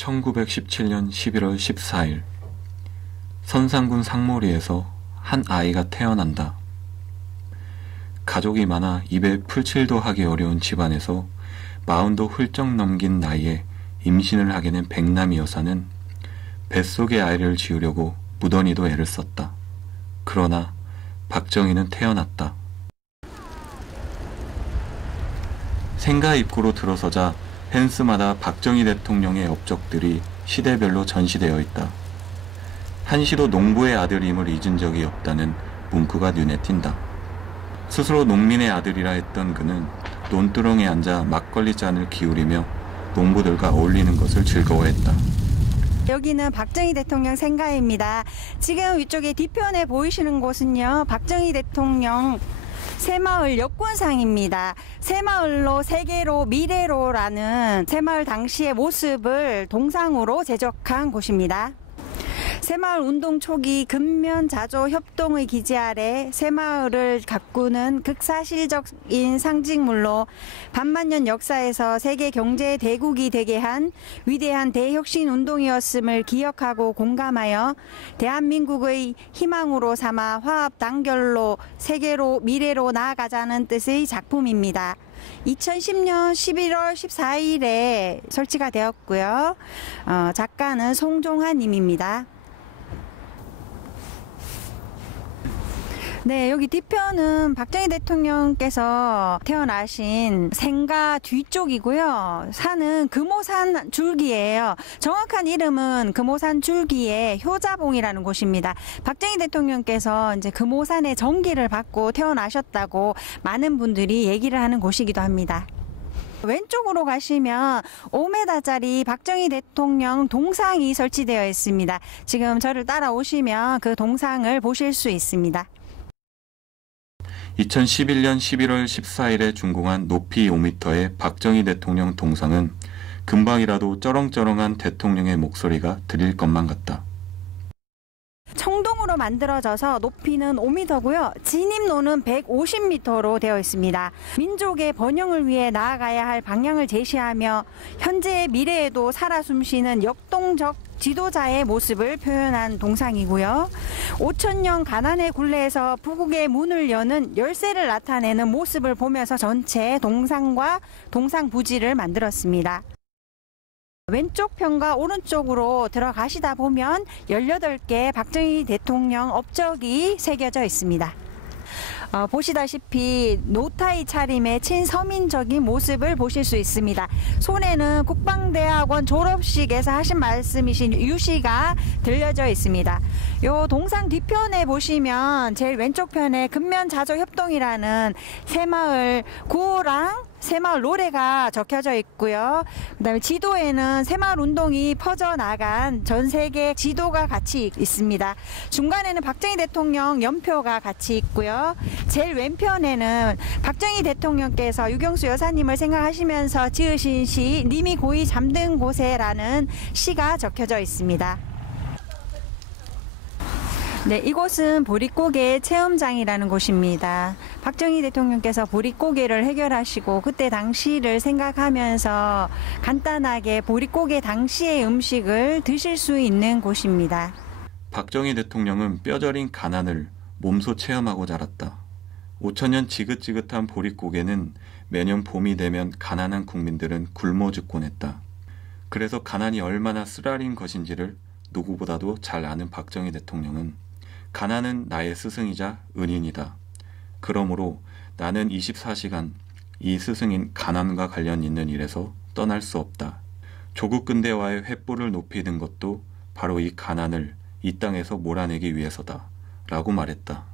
1917년 11월 14일 선산군 상모리에서 한 아이가 태어난다. 가족이 많아 입에 풀칠도 하기 어려운 집안에서 40도 훌쩍 넘긴 나이에 임신을 하게 된 백남이 여사는 뱃속에 아이를 지우려고 무던히도 애를 썼다. 그러나 박정희는 태어났다. 생가 입구로 들어서자 펜스마다 박정희 대통령의 업적들이 시대별로 전시되어 있다. 한시도 농부의 아들임을 잊은 적이 없다는 문구가 눈에 띈다. 스스로 농민의 아들이라 했던 그는 논두렁에 앉아 막걸리 잔을 기울이며 농부들과 어울리는 것을 즐거워했다. 여기는 박정희 대통령 생가입니다. 지금 위쪽에 뒤편에 보이시는 곳은요, 박정희 대통령 새마을 여권상입니다. 새마을로 세계로 미래로라는 새마을 당시의 모습을 동상으로 제작한 곳입니다. 새마을 운동 초기 근면자조 협동의 기지 아래 새마을을 가꾸는 극사실적인 상징물로 반만년 역사에서 세계 경제 대국이 되게 한 위대한 대혁신 운동이었음을 기억하고 공감하여 대한민국의 희망으로 삼아 화합 단결로 세계로 미래로 나아가자는 뜻의 작품입니다. 2010년 11월 14일에 설치가 되었고요. 작가는 송종환 님입니다. 네, 여기 뒤편은 박정희 대통령께서 태어나신 생가 뒤쪽이고요. 산은 금오산 줄기예요. 정확한 이름은 금오산 줄기의 효자봉이라는 곳입니다. 박정희 대통령께서 이제 금오산의 전기를 받고 태어나셨다고 많은 분들이 얘기를 하는 곳이기도 합니다. 왼쪽으로 가시면 5m짜리 박정희 대통령 동상이 설치되어 있습니다. 지금 저를 따라오시면 그 동상을 보실 수 있습니다. 2011년 11월 14일에 준공한 높이 5m의 박정희 대통령 동상은 금방이라도 쩌렁쩌렁한 대통령의 목소리가 들릴 것만 같다. 청동으로 만들어져서 높이는 5m고요. 진입로는 150m로 되어 있습니다. 민족의 번영을 위해 나아가야 할 방향을 제시하며 현재의 미래에도 살아 숨쉬는 역동적 지도자의 모습을 표현한 동상이고요. 5천년 가난의 굴레에서 부국의 문을 여는 열쇠를 나타내는 모습을 보면서 전체 동상과 동상 부지를 만들었습니다. 왼쪽 편과 오른쪽으로 들어가시다 보면 18개 박정희 대통령 업적이 새겨져 있습니다. 보시다시피 노타이 차림의 친서민적인 모습을 보실 수 있습니다. 손에는 국방대학원 졸업식에서 하신 말씀이신 유시가 들려져 있습니다. 요 동상 뒤편에 보시면 제일 왼쪽 편에 근면자조협동이라는 새마을 구호랑 새마을 노래가 적혀져 있고요. 그 다음에 지도에는 새마을 운동이 퍼져나간 전 세계 지도가 같이 있습니다. 중간에는 박정희 대통령 연표가 같이 있고요. 제일 왼편에는 박정희 대통령께서 유경수 여사님을 생각하시면서 지으신 시 님이 고이 잠든 곳에라는 시가 적혀져 있습니다. 네, 이곳은 보릿고개 체험장이라는 곳입니다. 박정희 대통령께서 보릿고개를 해결하시고 그때 당시를 생각하면서 간단하게 보릿고개 당시의 음식을 드실 수 있는 곳입니다. 박정희 대통령은 뼈저린 가난을 몸소 체험하고 자랐다. 5천년 지긋지긋한 보릿고개는 매년 봄이 되면 가난한 국민들은 굶어 죽곤 했다. 그래서 가난이 얼마나 쓰라린 것인지를 누구보다도 잘 아는 박정희 대통령은 가난은 나의 스승이자 은인이다. 그러므로 나는 24시간 이 스승인 가난과 관련 있는 일에서 떠날 수 없다. 조국 근대화의 횃불을 높이 든 것도 바로 이 가난을 이 땅에서 몰아내기 위해서다. 라고 말했다.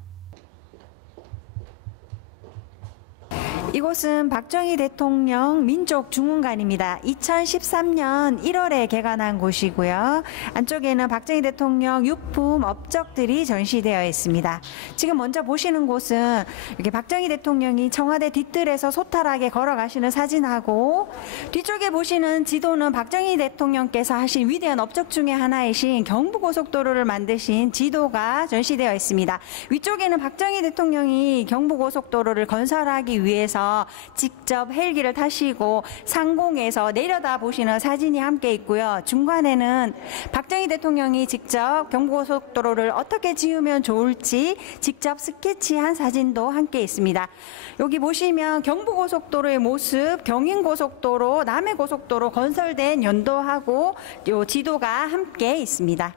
이곳은 박정희 대통령 민족중흥관입니다. 2013년 1월에 개관한 곳이고요. 안쪽에는 박정희 대통령 유품 업적들이 전시되어 있습니다. 지금 먼저 보시는 곳은 이렇게 박정희 대통령이 청와대 뒤뜰에서 소탈하게 걸어가시는 사진하고, 뒤쪽에 보시는 지도는 박정희 대통령께서 하신 위대한 업적 중에 하나이신 경부고속도로를 만드신 지도가 전시되어 있습니다. 위쪽에는 박정희 대통령이 경부고속도로를 건설하기 위해서 대통령께서 직접 헬기를 타시고 상공에서 내려다 보시는 사진이 함께 있고요. 중간에는 박정희 대통령이 직접 경부고속도로를 어떻게 지으면 좋을지 직접 스케치한 사진도 함께 있습니다. 여기 보시면 경부고속도로의 모습, 경인고속도로, 남해고속도로 건설된 연도하고 요 지도가 함께 있습니다.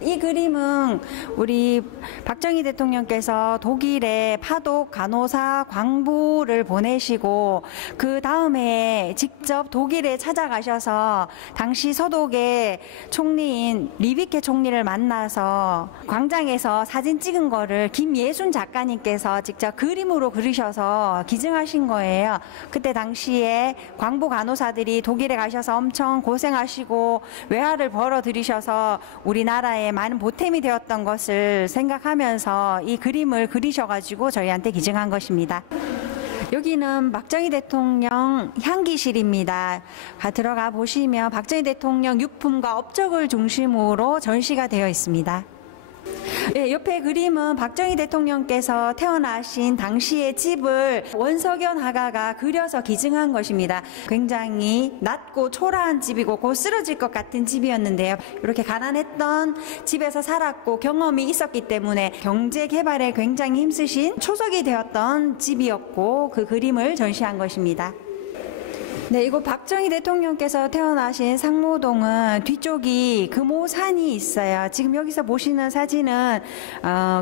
이 그림은 우리 박정희 대통령께서 독일에 파독 간호사 광부를 보내시고 그 다음에 직접 독일에 찾아가셔서 당시 서독의 총리인 리비케 총리를 만나서 광장에서 사진 찍은 거를 김예순 작가님께서 직접 그림으로 그리셔서 기증하신 거예요. 그때 당시에 광부 간호사들이 독일에 가셔서 엄청 고생하시고 외화를 벌어 들이셔서 우리나라에 많은 보탬이 되었던 것을 생각하면서 이 그림을 그리셔가지고 저희한테 기증한 것입니다. 여기는 박정희 대통령 향기실입니다. 들어가 보시면 박정희 대통령 유품과 업적을 중심으로 전시가 되어 있습니다. 예, 옆에 그림은 박정희 대통령께서 태어나신 당시의 집을 원석연 화가가 그려서 기증한 것입니다. 굉장히 낮고 초라한 집이고 곧 쓰러질 것 같은 집이었는데요. 이렇게 가난했던 집에서 살았고 경험이 있었기 때문에 경제 개발에 굉장히 힘쓰신 초석이 되었던 집이었고 그 그림을 전시한 것입니다. 네, 이곳 박정희 대통령께서 태어나신 상모동은 뒤쪽이 금오산이 있어요. 지금 여기서 보시는 사진은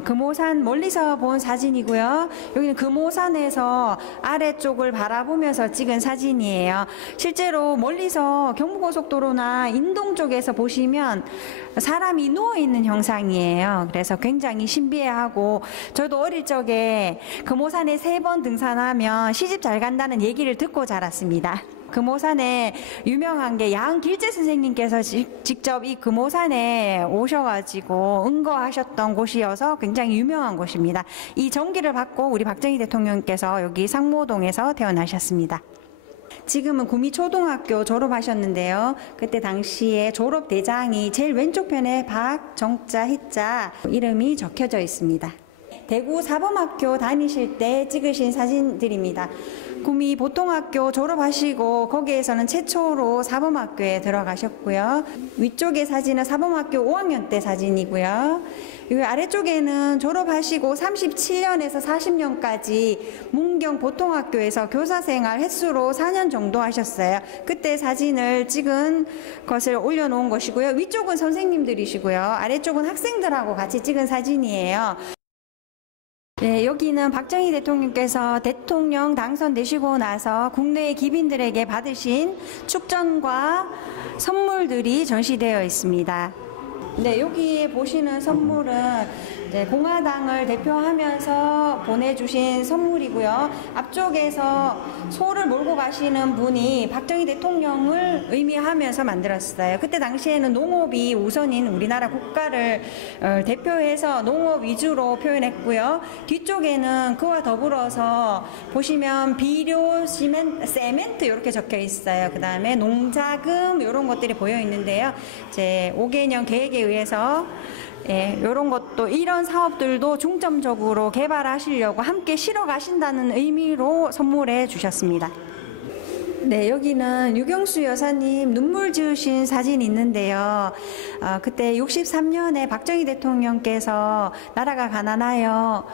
금오산 멀리서 본 사진이고요. 여기는 금오산에서 아래쪽을 바라보면서 찍은 사진이에요. 실제로 멀리서 경부고속도로나 인동 쪽에서 보시면 사람이 누워있는 형상이에요. 그래서 굉장히 신비해하고 저도 어릴 적에 금오산에 3번 등산하면 시집 잘 간다는 얘기를 듣고 자랐습니다. 금오산에 유명한 게 양길재 선생님께서 직접 이 금오산에 오셔가지고 응거하셨던 곳이어서 굉장히 유명한 곳입니다. 이 전기를 받고 우리 박정희 대통령께서 여기 상모동에서 태어나셨습니다. 지금은 구미초등학교 졸업하셨는데요. 그때 당시에 졸업대장이 제일 왼쪽 편에 박, 정자, 희자 이름이 적혀져 있습니다. 대구 사범학교 다니실 때 찍으신 사진들입니다. 구미 보통학교 졸업하시고 거기에서는 최초로 사범학교에 들어가셨고요. 위쪽의 사진은 사범학교 5학년 때 사진이고요. 이 아래쪽에는 졸업하시고 37년에서 40년까지 문경 보통학교에서 교사생활 횟수로 4년 정도 하셨어요. 그때 사진을 찍은 것을 올려놓은 것이고요. 위쪽은 선생님들이시고요. 아래쪽은 학생들하고 같이 찍은 사진이에요. 네, 여기는 박정희 대통령께서 대통령 당선되시고 나서 국내 기빈들에게 받으신 축전과 선물들이 전시되어 있습니다. 네, 여기 보시는 선물은 공화당을 대표하면서 보내주신 선물이고요. 앞쪽에서 소를 몰고 가시는 분이 박정희 대통령을 의미하면서 만들었어요. 그때 당시에는 농업이 우선인 우리나라 국가를 대표해서 농업 위주로 표현했고요. 뒤쪽에는 그와 더불어서 보시면 비료, 세멘트 이렇게 적혀 있어요. 그 다음에 농자금 이런 것들이 보여 있는데요. 이제 5개년 계획에 의해서 이런 것도 이런 사업들도 중점적으로 개발하시려고 함께 실어 가신다는 의미로 선물해 주셨습니다. 네, 여기는 유경수 여사님 눈물 지으신 사진이 있는데요. 그때 63년에 박정희 대통령께서 나라가 가난하여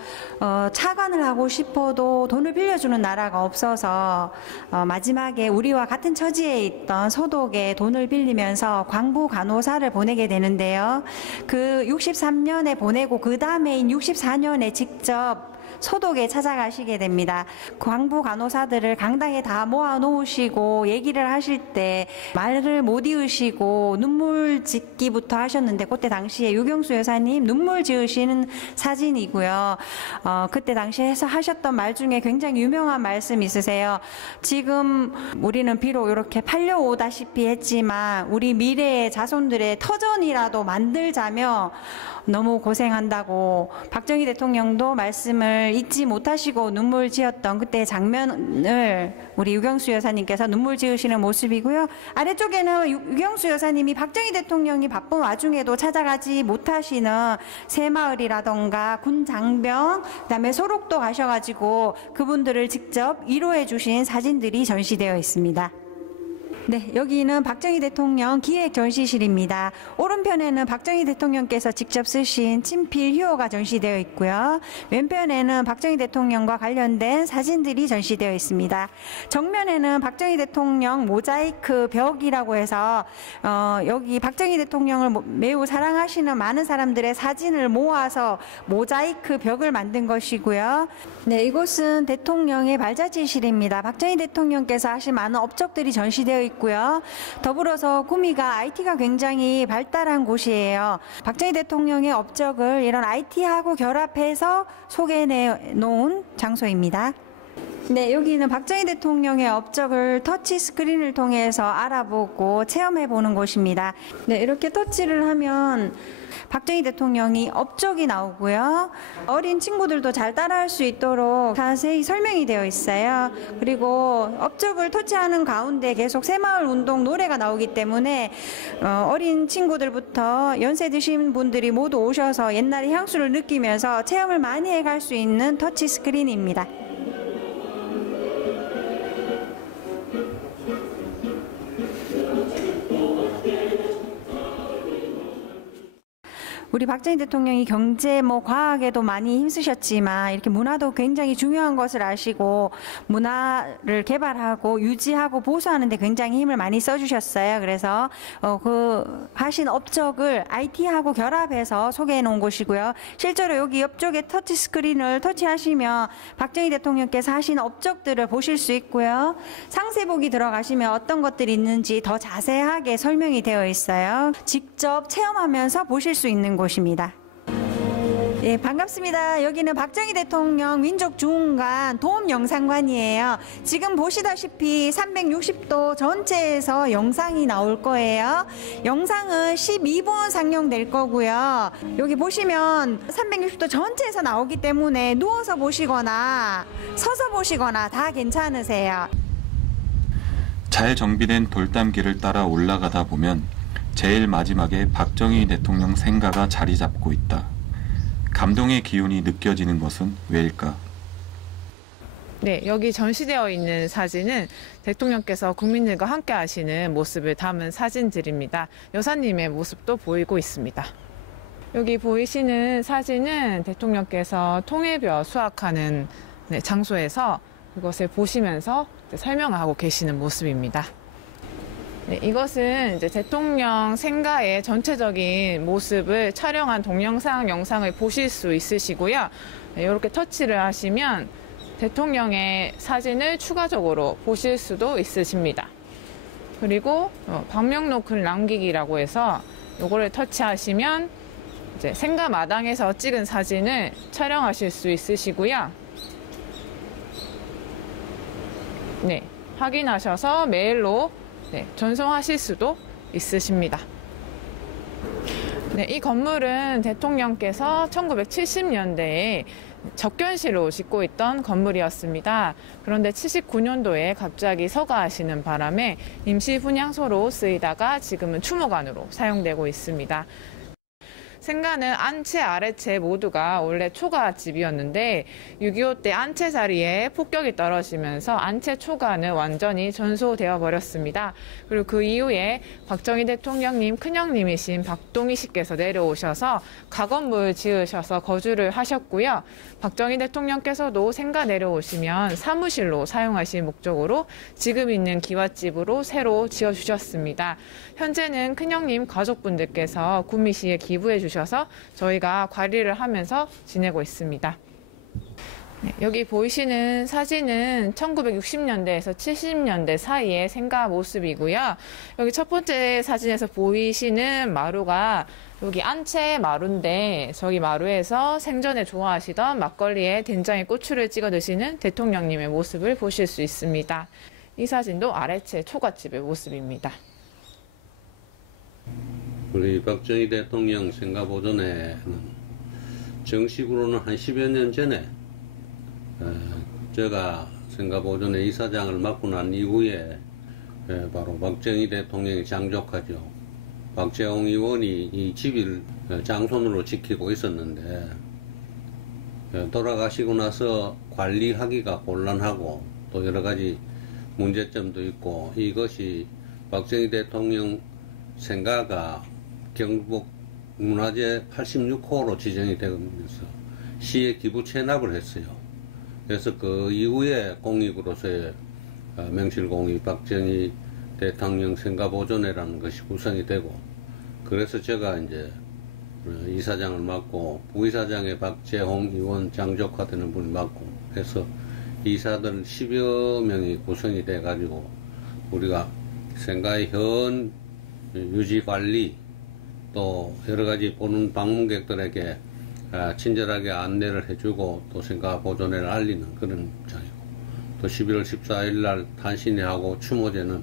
차관을 하고 싶어도 돈을 빌려주는 나라가 없어서 마지막에 우리와 같은 처지에 있던 서독에 돈을 빌리면서 광부 간호사를 보내게 되는데요. 그 63년에 보내고 그 다음에인 64년에 직접 소독에 찾아가시게 됩니다. 광부 간호사들을 강당에 다 모아 놓으시고 얘기를 하실 때 말을 못 이으시고 눈물 짓기부터 하셨는데 그때 당시에 유경수 여사님 눈물 지으시는 사진이고요. 그때 당시에 하셨던 말 중에 굉장히 유명한 말씀 있으세요. 지금 우리는 비록 이렇게 팔려오다시피 했지만 우리 미래의 자손들의 터전이라도 만들자며 너무 고생한다고 박정희 대통령도 말씀을 장면을 잊지 못하시고 눈물 지었던 그때 장면을 우리 유경수 여사님께서 눈물 지으시는 모습이고요. 아래쪽에는 유경수 여사님이 박정희 대통령이 바쁜 와중에도 찾아가지 못하시는 새마을이라던가 군장병, 그다음에 소록도 가셔가지고 그분들을 직접 위로해 주신 사진들이 전시되어 있습니다. 네, 여기는 박정희 대통령 기획 전시실입니다. 오른편에는 박정희 대통령께서 직접 쓰신 친필 휴호가 전시되어 있고요. 왼편에는 박정희 대통령과 관련된 사진들이 전시되어 있습니다. 정면에는 박정희 대통령 모자이크 벽이라고 해서 여기 박정희 대통령을 매우 사랑하시는 많은 사람들의 사진을 모아서 모자이크 벽을 만든 것이고요. 네, 이곳은 대통령의 발자취실입니다. 박정희 대통령께서 하신 많은 업적들이 전시되어 있고 더불어서 구미가 IT가 굉장히 발달한 곳이에요. 박정희 대통령의 업적을 이런 IT하고 결합해서 소개해 놓은 장소입니다. 네, 여기는 박정희 대통령의 업적을 터치 스크린을 통해서 알아보고 체험해 보는 곳입니다. 네, 이렇게 터치를 하면 박정희 대통령이 업적이 나오고요. 어린 친구들도 잘 따라할 수 있도록 자세히 설명이 되어 있어요. 그리고 업적을 터치하는 가운데 계속 새마을 운동 노래가 나오기 때문에 어린 친구들부터 연세 드신 분들이 모두 오셔서 옛날의 향수를 느끼면서 체험을 많이 해갈 수 있는 터치 스크린입니다. 우리 박정희 대통령이 경제 과학에도 많이 힘쓰셨지만 이렇게 문화도 굉장히 중요한 것을 아시고 문화를 개발하고 유지하고 보수하는 데 굉장히 힘을 많이 써주셨어요. 그래서 그 하신 업적을 IT하고 결합해서 소개해 놓은 곳이고요. 실제로 여기 옆쪽에 터치 스크린을 터치하시면 박정희 대통령께서 하신 업적들을 보실 수 있고요. 상세보기 들어가시면 어떤 것들이 있는지 더 자세하게 설명이 되어 있어요. 직접 체험하면서 보실 수 있는 곳입니다. 예, 반갑습니다. 여기는 박정희 대통령 민족중흥관 도움영상관이에요. 지금 보시다시피 360도 전체에서 영상이 나올 거예요. 영상은 12분 상영될 거고요. 여기 보시면 360도 전체에서 나오기 때문에 누워서 보시거나 서서 보시거나 다 괜찮으세요. 잘 정비된 돌담길을 따라 올라가다 보면 제일 마지막에 박정희 대통령 생가가 자리 잡고 있다. 감동의 기운이 느껴지는 것은 왜일까? 네, 여기 전시되어 있는 사진은 대통령께서 국민들과 함께 하시는 모습을 담은 사진들입니다. 여사님의 모습도 보이고 있습니다. 여기 보이시는 사진은 대통령께서 통일벼 수확하는 장소에서 그것을 보시면서 설명을 하고 계시는 모습입니다. 네, 이것은 이제 대통령 생가의 전체적인 모습을 촬영한 동영상 영상을 보실 수 있으시고요. 네, 이렇게 터치를 하시면 대통령의 사진을 추가적으로 보실 수도 있으십니다. 그리고 방명록 글 남기기라고 해서 이거를 터치하시면 이제 생가 마당에서 찍은 사진을 촬영하실 수 있으시고요. 네, 확인하셔서 메일로 전송하실 수도 있으십니다. 네, 이 건물은 대통령께서 1970년대에 접견실로 짓고 있던 건물이었습니다. 그런데 79년도에 갑자기 서가하시는 바람에 임시 분향소로 쓰이다가 지금은 추모관으로 사용되고 있습니다. 생가는 안채, 아래채 모두가 원래 초가집이었는데 6.25 때 안채 자리에 폭격이 떨어지면서 안채 초가는 완전히 전소되어 버렸습니다. 그리고 그 이후에 박정희 대통령님 큰형님이신 박동희 씨께서 내려오셔서 가건물 지으셔서 거주를 하셨고요. 박정희 대통령께서도 생가 내려오시면 사무실로 사용하실 목적으로 지금 있는 기와집으로 새로 지어주셨습니다. 현재는 큰형님 가족분들께서 구미시에 기부해 주셔서 저희가 관리를 하면서 지내고 있습니다. 네, 여기 보이시는 사진은 1960년대에서 70년대 사이의 생가 모습이고요. 여기 첫 번째 사진에서 보이시는 마루가 여기 안채 마루인데 저기 마루에서 생전에 좋아하시던 막걸리에 된장에 고추를 찍어 드시는 대통령님의 모습을 보실 수 있습니다. 이 사진도 아래채 초가집의 모습입니다. 우리 박정희 대통령 생가 보존회는 정식으로는 한 10여 년 전에 제가 생가보존의 이사장을 맡고 난 이후에 바로 박정희 대통령이 장족하죠. 박재홍 의원이 이 집을 장손으로 지키고 있었는데 돌아가시고 나서 관리하기가 곤란하고 또 여러 가지 문제점도 있고, 이것이 박정희 대통령 생가가 경북 문화재 86호로 지정이 되면서 시에 기부 체납을 했어요. 그래서 그 이후에 공익으로서의 명실공히 박정희 대통령 생가보존회라는 것이 구성이 되고, 그래서 제가 이제 이사장을 맡고 부이사장에 박재홍 의원 장족화되는 분이 맡고 해서 이사들 10여 명이 구성이 돼 가지고 우리가 생가의 현 유지 관리 또 여러 가지 보는 방문객들에게 친절하게 안내를 해주고 또 생가 보존회를 알리는 그런 입장이고, 또 11월 14일 날 탄신회하고 추모제는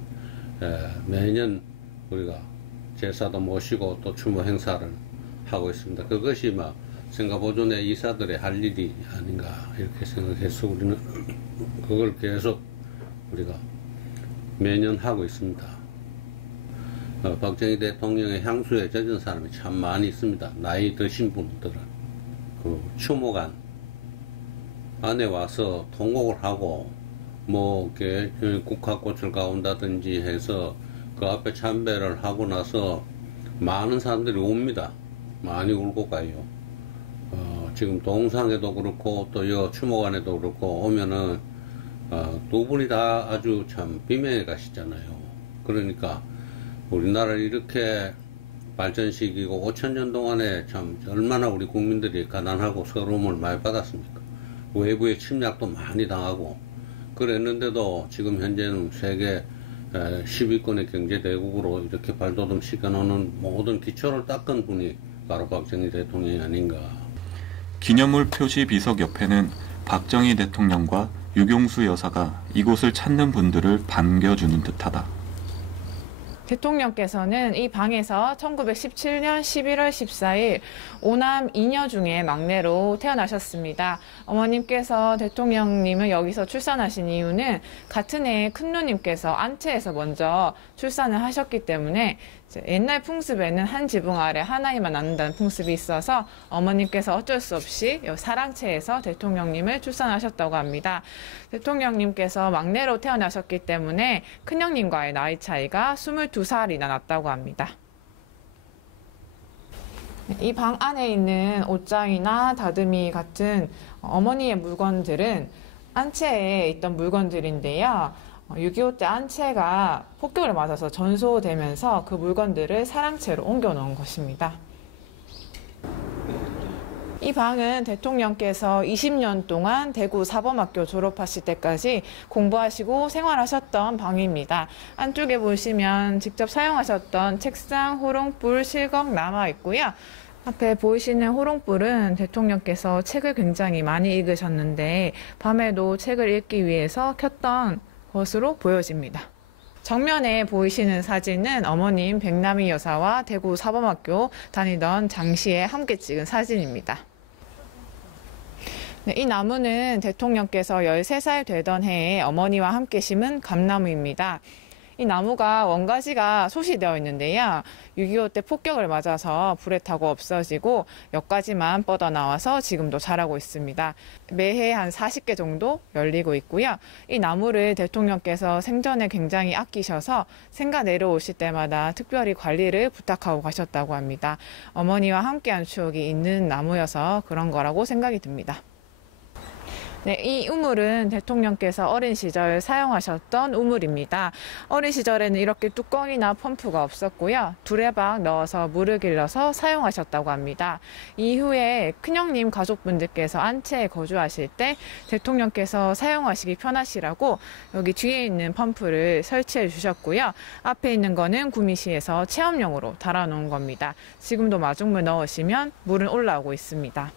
매년 우리가 제사도 모시고 또 추모 행사를 하고 있습니다. 그것이 막 생가보존회 이사들의 할 일이 아닌가 이렇게 생각해서 우리는 그걸 계속 우리가 매년 하고 있습니다. 박정희 대통령의 향수에 젖은 사람이 참 많이 있습니다. 나이 드신 분들은 그 추모관 안에 와서 통곡을 하고 뭐 이렇게 국화꽃을 가온다든지 해서 그 앞에 참배를 하고 나서 많은 사람들이 옵니다. 많이 울고 가요. 지금 동상에도 그렇고 또 여 추모관에도 그렇고 오면은 두 분이 다 아주 참 비명에 가시잖아요. 그러니까 우리나라를 이렇게 발전시키고 5,000년 동안에 참 얼마나 우리 국민들이 가난하고 서러움을 많이 받았습니까? 외부의 침략도 많이 당하고 그랬는데도 지금 현재는 세계 10위권의 경제대국으로 이렇게 발돋움 시켜놓는 모든 기초를 닦은 분이 바로 박정희 대통령이 아닌가. 기념물 표시 비석 옆에는 박정희 대통령과 유경수 여사가 이곳을 찾는 분들을 반겨주는 듯하다. 대통령께서는 이 방에서 1917년 11월 14일 오남 2녀 중에 막내로 태어나셨습니다. 어머님께서 대통령님을 여기서 출산하신 이유는 같은 해에 큰누님께서 안채에서 먼저 출산을 하셨기 때문에 옛날 풍습에는 한 지붕 아래 한 아이만 낳는다는 풍습이 있어서 어머님께서 어쩔 수 없이 사랑채에서 대통령님을 출산하셨다고 합니다. 대통령님께서 막내로 태어나셨기 때문에 큰형님과의 나이 차이가 22살이나 났다고 합니다. 이 방 안에 있는 옷장이나 다듬이 같은 어머니의 물건들은 안채에 있던 물건들인데요. 6.25 때 안채가 폭격을 맞아서 전소되면서 그 물건들을 사랑채로 옮겨 놓은 것입니다. 이 방은 대통령께서 20년 동안 대구 사범학교 졸업하실 때까지 공부하시고 생활하셨던 방입니다. 안쪽에 보시면 직접 사용하셨던 책상, 호롱불, 실걱 남아 있고요. 앞에 보이시는 호롱불은 대통령께서 책을 굉장히 많이 읽으셨는데 밤에도 책을 읽기 위해서 켰던 것으로 보여집니다. 정면에 보이시는 사진은 어머님 백남희 여사와 대구 사범학교 다니던 당시에 함께 찍은 사진입니다. 네, 이 나무는 대통령께서 13살 되던 해에 어머니와 함께 심은 감나무입니다. 이 나무가 원가지가 소시되어 있는데요. 6.25 때 폭격을 맞아서 불에 타고 없어지고 엿가지만 뻗어나와서 지금도 자라고 있습니다. 매해 한 40개 정도 열리고 있고요. 이 나무를 대통령께서 생전에 굉장히 아끼셔서 생가 내려오실 때마다 특별히 관리를 부탁하고 가셨다고 합니다. 어머니와 함께한 추억이 있는 나무여서 그런 거라고 생각이 듭니다. 네, 이 우물은 대통령께서 어린 시절 사용하셨던 우물입니다. 어린 시절에는 이렇게 뚜껑이나 펌프가 없었고요. 두레박 넣어서 물을 길러서 사용하셨다고 합니다. 이후에 큰형님 가족분들께서 안채에 거주하실 때 대통령께서 사용하시기 편하시라고 여기 뒤에 있는 펌프를 설치해 주셨고요. 앞에 있는 거는 구미시에서 체험용으로 달아놓은 겁니다. 지금도 마중물 넣으시면 물은 올라오고 있습니다.